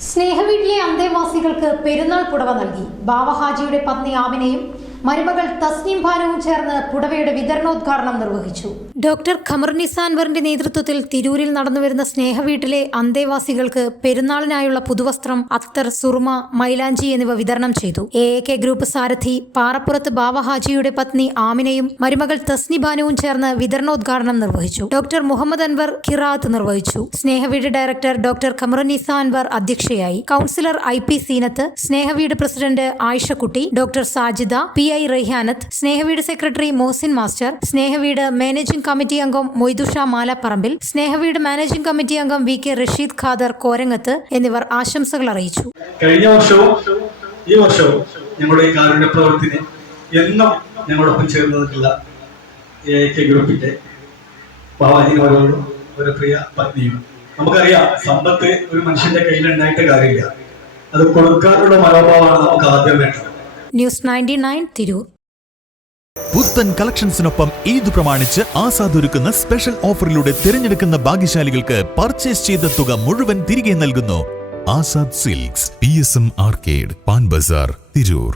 സ്നേഹവീട്ടിലെ അന്തേവാസികൾക്ക് പെരുന്നാൾ പുടവ നൽകി. ബാവഹാജിയുടെ പത്നി ആമിനയും മരുമകൾ തസ്നീം ഭാനുവും ചേർന്ന് പുടവയുടെ വിതരണോദ്ഘാടനം നിർവഹിച്ചു. ഡോക്ടർ ഖമർനിസ നേതൃത്വത്തിൽ തിരൂരിൽ നടന്നുവരുന്ന സ്നേഹവീട്ടിലെ അന്തേവാസികൾക്ക് പെരുന്നാളിനായുള്ള പുതുവസ്ത്രം അത്തർ സുർമ മൈലാഞ്ചി എന്നിവ വിതരണം ചെയ്തു. എ കെ ഗ്രൂപ്പ് സാരഥി പാറപ്പുറത്ത് ബാവഹാജിയുടെ പത്നി ആമിനയും മരുമകൾ തസ്നി ഭാനുവും ചേർന്ന് വിതരണോദ്ഘാടനം നിർവഹിച്ചു. ഡോക്ടർ മുഹമ്മദ് അൻവർ ഖിറാത്ത് നിർവഹിച്ചു. സ്നേഹവീട് ഡയറക്ടർ ഡോക്ടർ ഖമറുനിസ അൻവർ അധ്യക്ഷയായി. Councillor I P Seenath Snehaveedu president Ayishakutty doctor Sajida P. I Rahyanath Snehaveedu secretary Mosin master Snehaveedu managing committee അംഗം മൊയ്തുഷ മാലപ്പറമ്പിൽ സ്നേഹവീട് മാനേജിംഗ് കമ്മിറ്റി അംഗം വി കെ റഷീദ് ഖാദർ കോരങ്ങത്ത് എന്നിവർ ആശംസകൾ അറിയിച്ചു. കഴിഞ്ഞ വർഷവും ഈ വർഷവും ഞങ്ങളുടെ ഈ കാരുണ്യ പ്രവർത്തിനെ എന്നും ഞങ്ങളോടൊപ്പം ചേർന്നതിനുള്ള എ കെ ഗ്രൂപ്പിന്റെ പാവാജിനോടും ഒരു പ്രിയ പത്നിയും. നമുക്കറിയാം സമ്പത്ത് ഒരു മനുഷ്യന്റെ കയ്യിലുണ്ടായിട്ട് കാര്യമില്ല. അത് കൊടുക്കാനുള്ള മനോഭാവമാണ് നമുക്ക് ആദ്യം വേണ്ടത്. News ninety nine Tirur. പുത്തൻ കളക്ഷൻസിനൊപ്പം ഈദ് പ്രമാണിച്ച് ആസാദ് ഒരുക്കുന്ന സ്പെഷ്യൽ ഓഫറിലൂടെ തിരഞ്ഞെടുക്കുന്ന ഭാഗ്യശാലികൾക്ക് പർച്ചേസ് ചെയ്ത തുക മുഴുവൻ തിരികെ നൽകുന്നു. Azad silks P S M arcade Pan Bazaar Tirur.